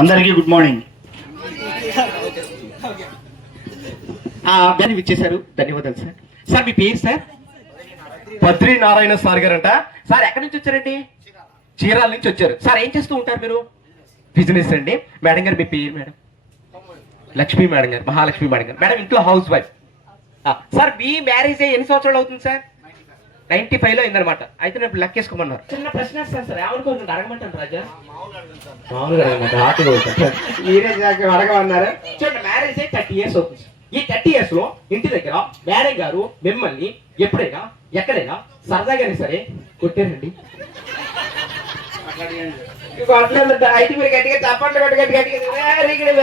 అందరికీ good morning. దాన్ని ఇచ్చేశారు, ధన్యవాదాలు సార్. సార్ మీ పేరు సార్? బద్రీ నారాయణ సార్ గారంట. సార్ ఎక్కడి నుంచి వచ్చారండి? చీరాల నుంచి వచ్చారు. సార్ ఏం చేస్తూ ఉంటారు మీరు? బిజినెస్ అండి. మేడం గారు మీ పేరు? మేడం లక్ష్మీ మేడం గారు, మహాలక్ష్మి మేడం గారు. మేడం ఇంట్లో హౌస్ వైఫ్. సార్ మీ మ్యారేజ్ ఎన్ని సంవత్సరాలు అవుతుంది సార్? 95లో అయిందనమాట. అయితే నేను లెక్కేసుకోమన్నారు. చిన్న ప్రశ్న సార్, ఏమనుకోండి అడగమంటాను రాజా. మామూలుగా అడగమన్నారు. చూడండి, మ్యారేజ్ 30 years అవుతుంది. ఈ 30 years లో ఇంటి దగ్గర మేడం గారు మిమ్మల్ని ఎప్పుడైనా ఎక్కడైనా సరదాగానే సరే కొట్టారండి? అయితే మీరు గట్టిగా చప్పట్లు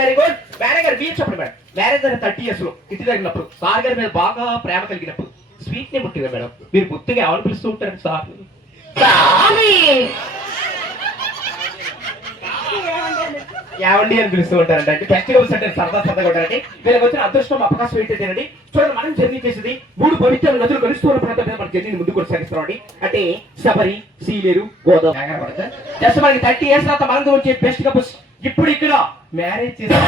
వెరీ గుడ్. మేడం గారు మీరు చెప్పండి మేడం, మ్యారేజ్ అయిన 30 years లో ఇంటి దగ్గరప్పుడు సార్ గారి మీద బాగా ప్రేమ కలిగినప్పుడు స్వీట్ నే ముట్టిందా మేడం? మీరు ముద్దుగా ఎవరు పిలుస్తూ ఉంటారు సార్? యావండి అని పిలుస్తూ ఉంటారంటే అంటే ఫెస్టివల్స్ అంటే సరదా సరదాగా ఉంటారంటే వీళ్ళకి వచ్చిన అదృష్టం అవకాశం ఏంటంటే చూడండి, మనం జర్నీ చేసేది 3 పవిత్ర నదులు కలుస్తున్న ప్రాంతం మీద మన జర్నీని ముందుకు కొనసాగిస్తామండి. అంటే శబరి, సీలేరు, గోదావరి. జస్ట్ మనకి 30 years తర్వాత మనం వచ్చే బెస్ట్ కపుల్స్ ఇప్పుడు ఇక్కడ మ్యారేజ్ చేస్తారు.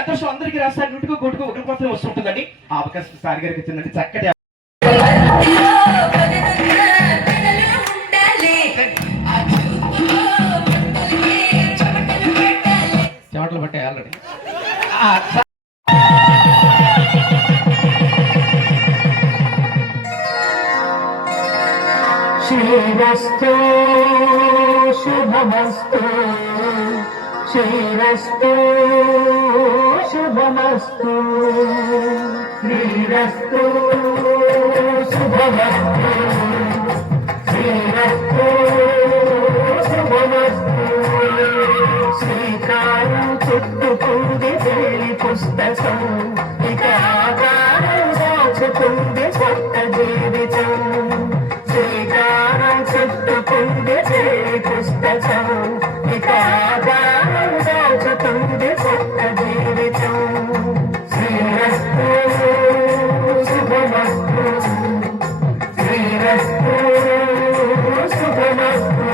అదృష్టం అందరికీ రాస్తారు. నూటికి గుట్టుకు ఒకరి కోసం వస్తుంటుందండి. ఆ అవకాశం సార్ గారికి ఇచ్చిందండి. చక్కటి చెమటలు పట్టాయి ఆల్రెడీ. శ్రీరస్తు శుభమస్తు, శ్రీరస్తు శుభమస్తు, శ్రీరస్తు శుభమస్తు, శ్రీరస్తు శుభమస్తు. శ్రీకారం చుట్టుకుంది పెళ్లి పుస్తకం, ఇక ఆకారం దాచుకుంది కొత్త జీవితం. శ్రీకారం చుట్టుకుంది పెళ్లి పుస్తకం, ఇక ఆకారం దాచుకుంది కొత్త జీవితం. శ్రీరస్తు శుభమస్తు, శ్రీరస్తు శుభమస్తు.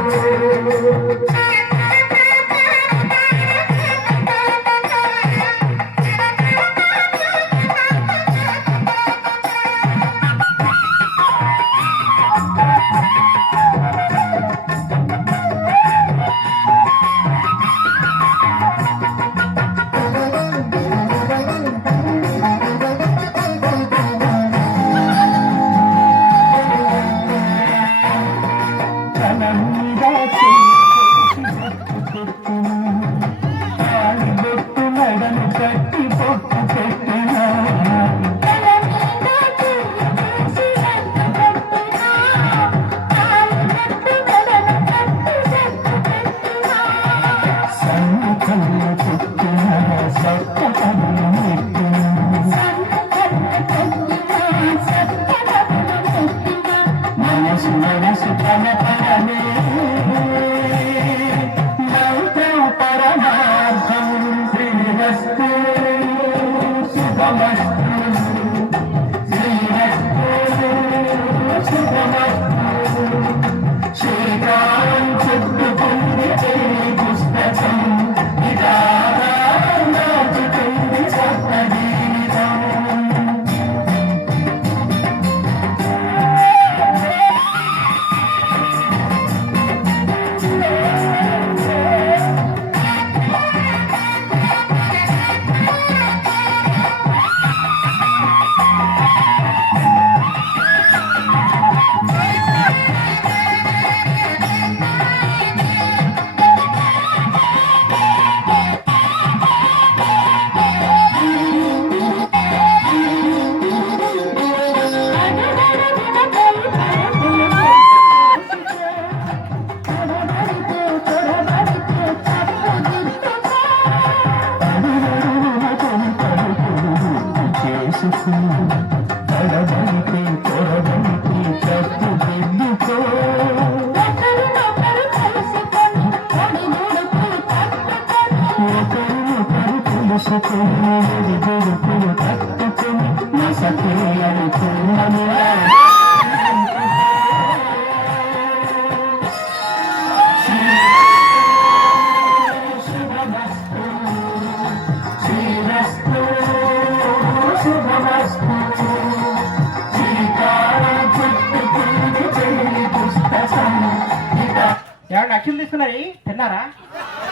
ఏమన్నా అక్షలు తీసుకున్నాయి తిన్నారా?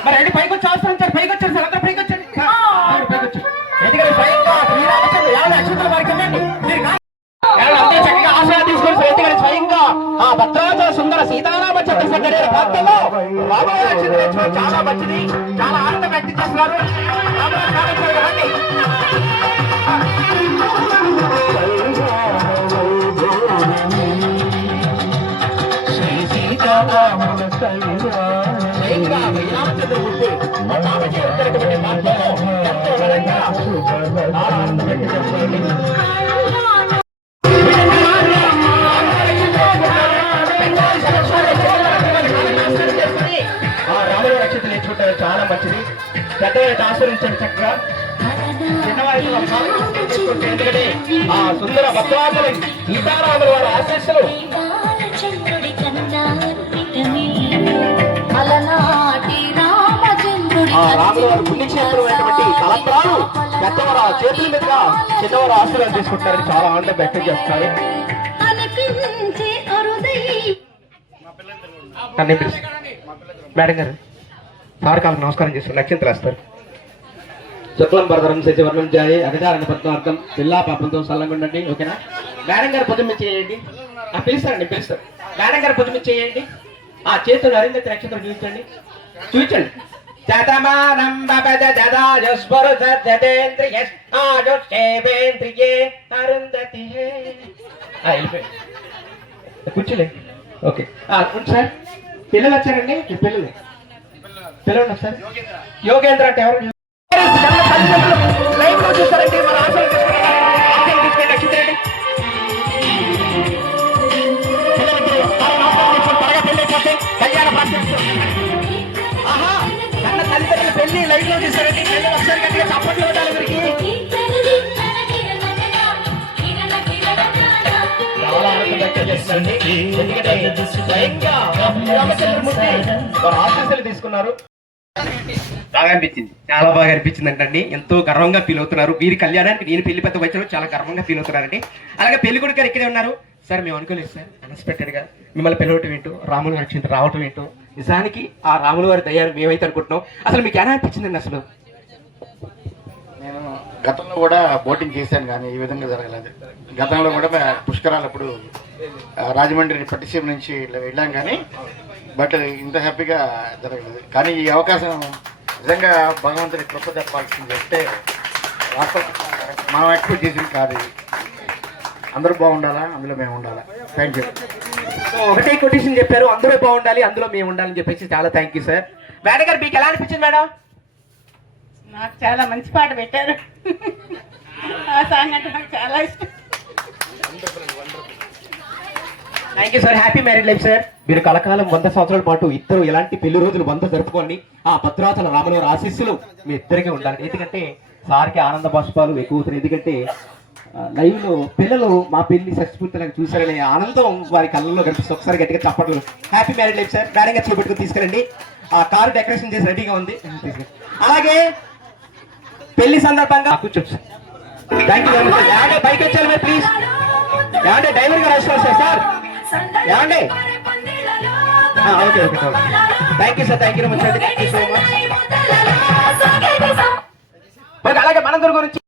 మరి అన్ని పైకి వచ్చి ఆశ్రయించారు, పైకి వచ్చారు సార్, అందరూ పైకి వచ్చారు, పైకి వచ్చారు. ఎందుకంటే స్వయంగా శ్రీరామచంద్రుడు ఏమన్నా అక్షంతలు వారికి ఇవ్వండి. మీరు అంతే చక్కగా ఆశీర్వాదం తీసుకోండి సార్. ఎందుకంటే స్వయంగా ఆ భద్రాచల సుందర సీతారామచంద్ర సంగడేరు ప్రాంతంలో రాబోయే అక్షంతలు తెచ్చుకోవడం చాలా మంచిది, చాలా ఆనందం వ్యక్తం చేస్తున్నారు. రాముడు రక్షిత నేర్చుకుంటారు, చాలా మంచిది. పెద్దవారికి ఆశ్రయించండి చక్కగా. చిన్నవారికి ఎందుకంటే ఆ సుందర భద్రాచల సీతారాముల వారి ఆశీస్సులు రాముల వారి పుణ్యక్షేత్రమైనటువంటి తలంబ్రాలు పెద్దవారు ఆ చేతుల మీదుగా చిన్నవారు ఆశీర్వాదం తీసుకుంటారని చాలా ఆనందం వ్యక్తం చేస్తున్నారు. మేడం గారు సార్ కాలకు నమస్కారం చేస్తారు, నక్షత్రం రాస్తారు. శుక్లం భరధరం శశివర్ణం జాయి అగజారణ పద్మార్థం పిల్లా పాపంతో సల్లంగా ఉండండి. ఓకేనా? మేడం గారు పొద్దున్న చేయండి. పిలుస్తారండి, పిలుస్తారు. మేడం గారు పొద్దున్న చేయండి. ఆ చేతులు అరిందతి నక్షత్రం చూపించండి, చూపించండి. శతమానం భవత జదాజస్వర సత్యతేంద్రియస్ ఆజోషేవేంద్రియే అరుంధతి. కూర్చోలే. Okay sir. పిల్లలు వచ్చారండి, ఈ పిల్లలు పిల్లలు సార్. యోగేంద్ర అంటే ఎవరు? లైవ్ లో చూస్తారండి. మన ఆశలు తీసుకోండి. కళ్యాణ కన్న తల్లిదండ్రులు పెళ్లి లైవ్ లో చూస్తారండి. ఒకసారి గట్టిగా చప్పట్లు ఉండాలి వీరికి. చాలా ఆనందం వ్యక్తం చేస్తారండి. ఎందుకంటే స్వయంగా రామచంద్రమూర్తి వారు ఆశీస్సులు తీసుకున్నారు. బాగా అనిపించింది, చాలా బాగా అనిపించింది అంటండి. ఎంతో గర్వంగా ఫీల్ అవుతున్నారు. వీరి కళ్యాణానికి నేను పెళ్లి పెద్ద వచ్చాను, చాలా గర్వంగా ఫీల్ అవుతున్నారండి. అలాగే పెళ్లి కొడుకు గారు ఇక్కడే ఉన్నారు సార్. మేము అనుకోలేదు సార్, అన్ఎక్స్పెక్టెడ్ గా మిమ్మల్ని పిలవటం ఏంటో, రాములు వారి రావటం ఏంటో. నిజానికి ఆ రాముల వారి దయ్యాలు మేమైతే అనుకుంటున్నాం. అసలు మీకు ఎలా అనిపించిందండి? అసలు నేను గతంలో కూడా బోటింగ్ చేశాను, కానీ ఈ విధంగా జరగలేదు. గతంలో కూడా పుష్కరాలు అప్పుడు రాజమండ్రి పట్టిసీమ నుంచి వెళ్ళాం, కానీ బట్ ఇంత హ్యాపీగా జరగలేదు. కానీ ఈ అవకాశం నిజంగా భగవంతుడి కృప చెప్పాల్సింది. అంటే వాస్తవం మనం ఎక్స్పెక్ట్ చేసింది కాదు. అందరూ బాగుండాలా, అందులో మేము ఉండాలా. Thank you. ఒకటే కొటేషన్ చెప్పారు, అందరూ బాగుండాలి, అందులో మేము ఉండాలని చెప్పేసి. చాలా థ్యాంక్ యూ సార్. మేడం గారు మీకు ఎలా అనిపించింది మేడం? నాకు చాలా మంచి పాట పెట్టారు. ఆ సాంగ్ అంటే నాకు చాలా ఇష్టం. Thank you sir. Happy married life sir. మీరు కలకాలం 100 సంవత్సరాల పాటు ఇద్దరు ఎలాంటి పెళ్లి రోజులు 100 జరుపుకోండి. ఆ భద్రాచల రాముల వారి ఆశీస్సులు మీ ఇద్దరికి ఉండాలి. ఎందుకంటే సార్కి ఆనంద బాష్పాలు ఎక్కువ అవుతాయి. ఎందుకంటే లైవ్ లో పిల్లలు మా పెళ్లి సక్సెస్ఫుల్ చూసారనే ఆనందం వారి కళ్ళల్లో కనిపిస్తుంది. ఒకసారి గట్టిగా చప్పట్లు. Happy married life sir. Madam గారు చేపట్టుకుని తీసుకురండి. ఆ కారు డెకరేషన్ చేసి రెడీగా ఉంది. అలాగే పెళ్లి సందర్భంగా కూర్చోచ్చు. Thank you very much. ఏమంటే బైక్ వచ్చారు మీరు ప్లీజ్. ఏమంటే డ్రైవర్ గారు వస్తారు సార్. ఏమండి? Okay okay thank you sir. Thank you very much. Thank you so much. అలాగే మనందరి గురించి